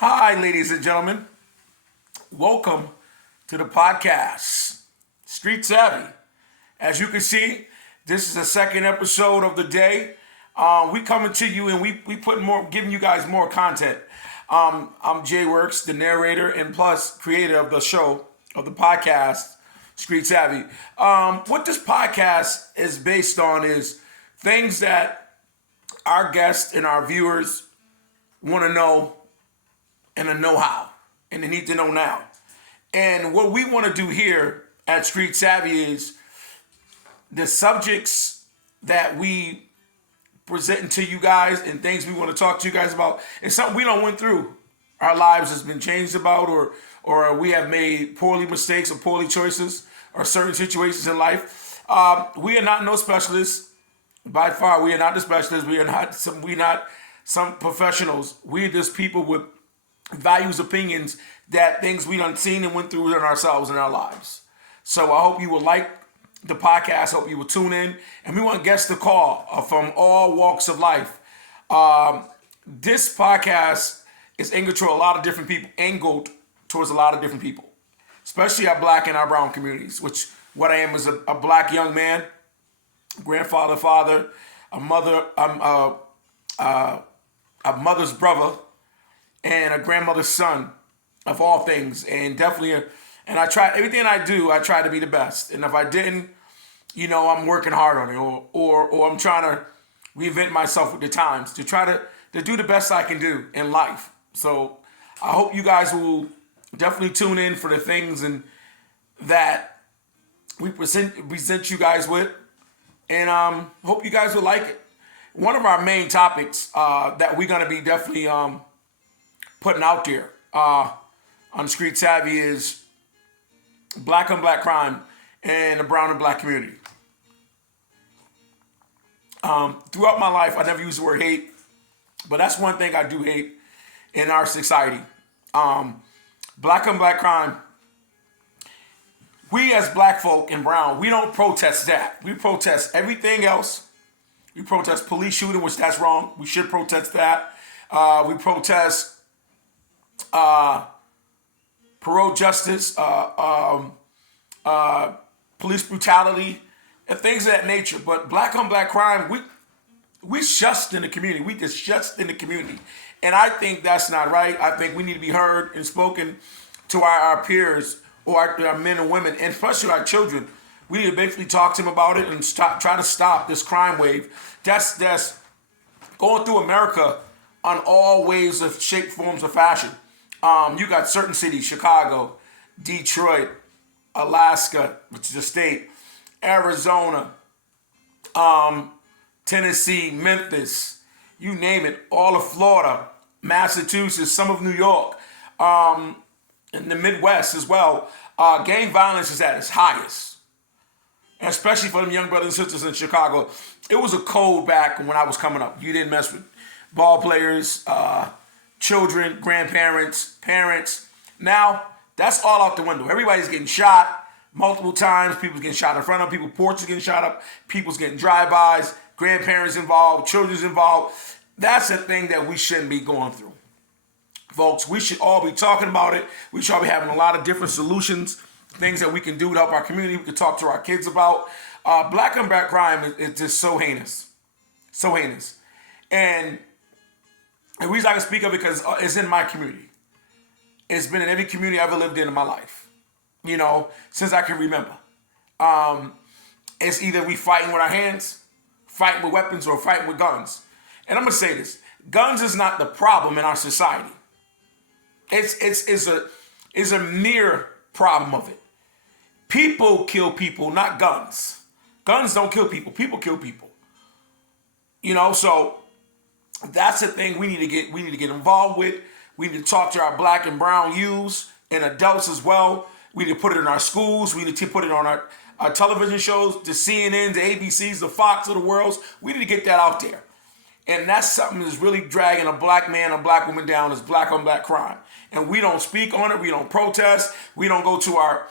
Hi, ladies and gentlemen. Welcome to the podcast, Street Savvy. As you can see, this is the second episode of the day. We coming to you and we put more, giving you guys more content. I'm Jay Works, the narrator and plus creator of the show, of the podcast, Street Savvy. What this podcast is based on is things that our guests and our viewers want to know and a know-how, and they need to know now. And what we want to do here at Street Savvy is the subjects that we presenting to you guys and things we want to talk to you guys about. It's something we don't went through. Our lives has been changed about, or we have made poorly mistakes or poorly choices or certain situations in life. We are not no specialists. By far, we are not the specialists. We are not some professionals. We're just people with values, opinions, that things we done seen and went through in ourselves in our lives. So I hope you will like the podcast. Hope you will tune in. And we want guests to call from all walks of life. This podcast is angled to a lot of different people, angled towards a lot of different people, especially our black and our brown communities, which what I am is a black young man, grandfather, father, a mother, a mother's brother, and a grandmother's son, of all things, and definitely, and I try everything I do. I try to be the best, and if I didn't, I'm working hard on it, or I'm trying to reinvent myself with the times to try to do the best I can do in life. So I hope you guys will definitely tune in for the things and that we present you guys with, and hope you guys will like it. One of our main topics that we're gonna be definitely putting out there on Street Savvy is black on black crime and the brown and black community. Throughout my life, I never used the word hate, but that's one thing I do hate in our society. Black on black crime, we as black folk and brown, we don't protest that. We protest everything else. We protest police shooting, which that's wrong. We should protest that. We protest parole justice, police brutality, and things of that nature. But black on black crime, we just in the community. We just in the community. And I think that's not right. I think we need to be heard and spoken to our peers or our men and women, and especially our children. We need to basically talk to them about it and try to stop this crime wave that's going through America on all ways of shape, forms, of fashion. You got certain cities, Chicago, Detroit, Alaska, which is a state, Arizona, Tennessee, Memphis, you name it, all of Florida, Massachusetts, some of New York, in the Midwest as well. Gang violence is at its highest, and especially for them young brothers and sisters in Chicago. It was a code back when I was coming up. You didn't mess with ball players, children, grandparents, parents. Now, that's all out the window. Everybody's getting shot multiple times. People's getting shot in front of people. Porches getting shot up. People's getting drive-bys. Grandparents involved. Children's involved. That's a thing that we shouldn't be going through. Folks, we should all be talking about it. We should all be having a lot of different solutions, things that we can do to help our community. We can talk to our kids about. Black on black crime is just so heinous. So heinous. And the reason I can speak of it because it's in my community. It's been in every community I've ever lived in my life, since I can remember. It's either we fighting with our hands, fighting with weapons, or fighting with guns. And I'm going to say this. Guns is not the problem in our society. It's a mere problem of it. People kill people, not guns. Guns don't kill people. People kill people. So that's the thing we need to get involved with. We need to talk to our black and brown youths and adults as well. We need to put it in our schools. We need to put it on our television shows, the CNNs, the ABCs, the Fox of the worlds. We need to get that out there. And that's something that's really dragging a black man, a black woman down, is black on black crime. And we don't speak on it. We don't protest. We don't go to our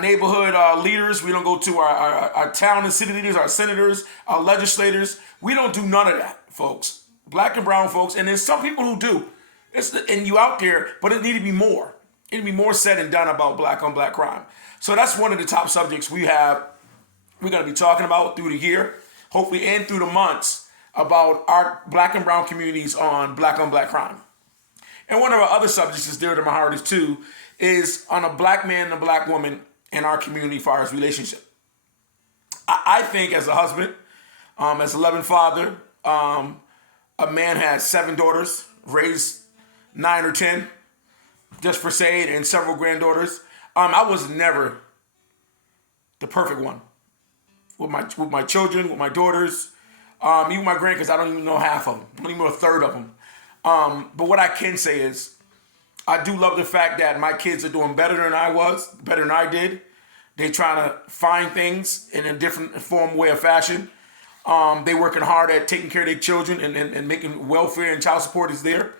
neighborhood leaders. We don't go to our town and city leaders, our senators, our legislators. We don't do none of that, folks. Black and brown folks. And there's some people who do. And you out there, but it need to be more. It need to be more said and done about black on black crime. So that's one of the top subjects we're going to be talking about through the year, hopefully, and through the months, about our black and brown communities on black crime. And one of our other subjects is dear to my heart is on a black man and a black woman in our community as far as relationship. I think as a husband, as a loving father, a man has 7 daughters, raised 9 or 10, just for say, and several granddaughters. I was never the perfect one with my children, with my daughters, even my grandkids. I don't even know half of them. I don't even know a third of them. But what I can say is, I do love the fact that my kids are doing better than I was, better than I did. They trying to find things in a different form, way of fashion. They working hard at taking care of their children and making welfare and child support is there.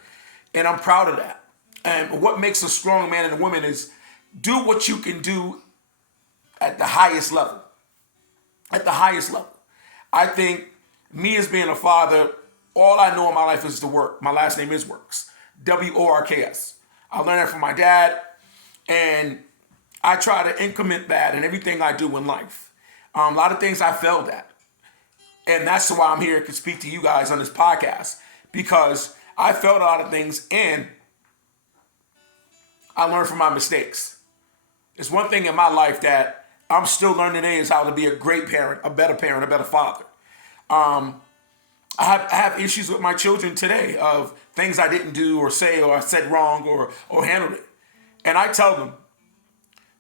And I'm proud of that. And what makes a strong man and a woman is do what you can do at the highest level. At the highest level. I think me as being a father, all I know in my life is to work. My last name is Works. WORKS. I learned that from my dad, and I try to implement that in everything I do in life. A lot of things I failed at. And that's why I'm here to speak to you guys on this podcast, because I failed a lot of things and I learned from my mistakes. It's one thing in my life that I'm still learning today is how to be a great parent, a better father. I have issues with my children today of things I didn't do or say or I said wrong or handled it. And I tell them,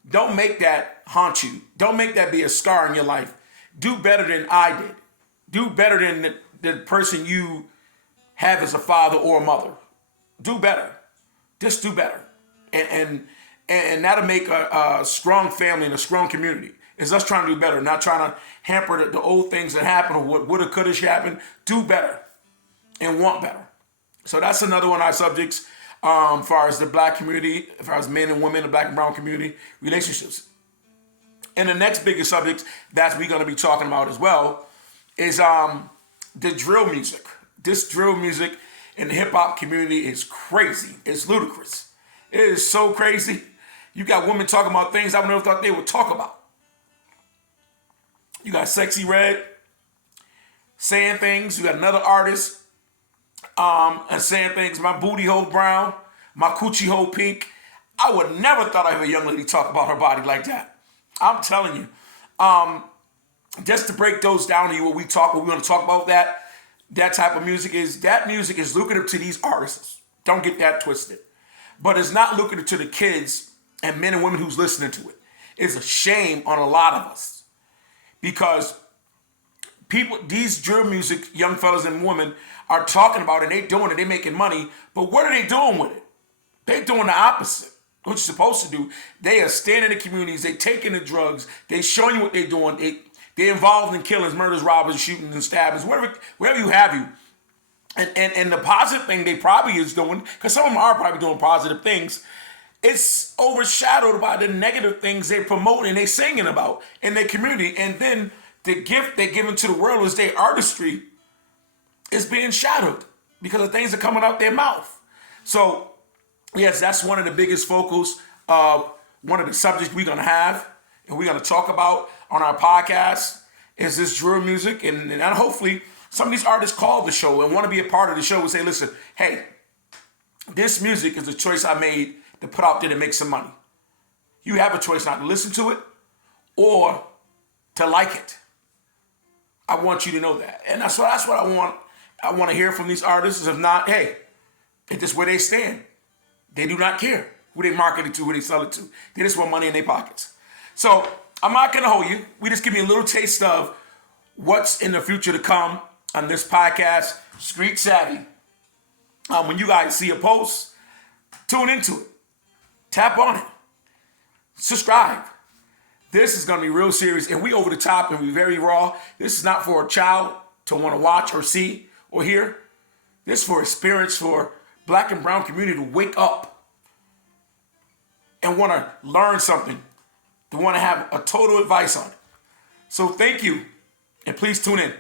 don't make that haunt you. Don't make that be a scar in your life. Do better than I did. Do better than the person you have as a father or a mother. Do better. Just do better. And that'll make a strong family and a strong community. It's us trying to do better, not trying to hamper the old things that happened or what woulda, coulda, should happen. Do better and want better. So that's another one of our subjects as far as the black community, as far as men and women, the black and brown community relationships. And the next biggest subject that we're going to be talking about as well is the drill music. This drill music in the hip hop community is crazy. It's ludicrous. It is so crazy. You got women talking about things I never thought they would talk about. You got Sexy Red saying things. You got another artist and saying things. My booty hole brown, my coochie hole pink. I would never thought I'd have a young lady talk about her body like that. I'm telling you. Just to break those down to you, what we want to talk about that type of music is lucrative to these artists. Don't get that twisted. But it's not lucrative to the kids and men and women who's listening to it. It's a shame on a lot of us. Because these drill music, young fellas and women, are talking about it, and they doing it, they making money, but what are they doing with it? They're doing the opposite. What you're supposed to do. They are staying in the communities, they taking the drugs, they showing you what they're doing, they're involved in killings, murders, robbers, shootings, and stabbings, wherever you have you. And the positive thing they probably is doing, because some of them are probably doing positive things, it's overshadowed by the negative things they're promoting, they're singing about in their community. And then the gift they're giving to the world is their artistry is being shadowed because of things that are coming out their mouth. So, yes, that's one of the biggest focus of one of the subjects we're going to have and we're going to talk about on our podcast is this drill music. And hopefully some of these artists call the show and want to be a part of the show and say, listen, hey, this music is a choice I made to put out there to make some money. You have a choice not to listen to it or to like it. I want you to know that. And that's what I want. I want to hear from these artists. If not, hey, it's just where they stand. They do not care who they market it to, who they sell it to. They just want money in their pockets. So I'm not going to hold you. We just give you a little taste of what's in the future to come on this podcast, Street Savvy. When you guys see a post, tune into it. Tap on it. Subscribe. This is going to be real serious. And we over the top and we very raw. This is not for a child to want to watch or see or hear. This is for experience for black and brown community to wake up and want to learn something, to want to have a total advice on it. So thank you. And please tune in.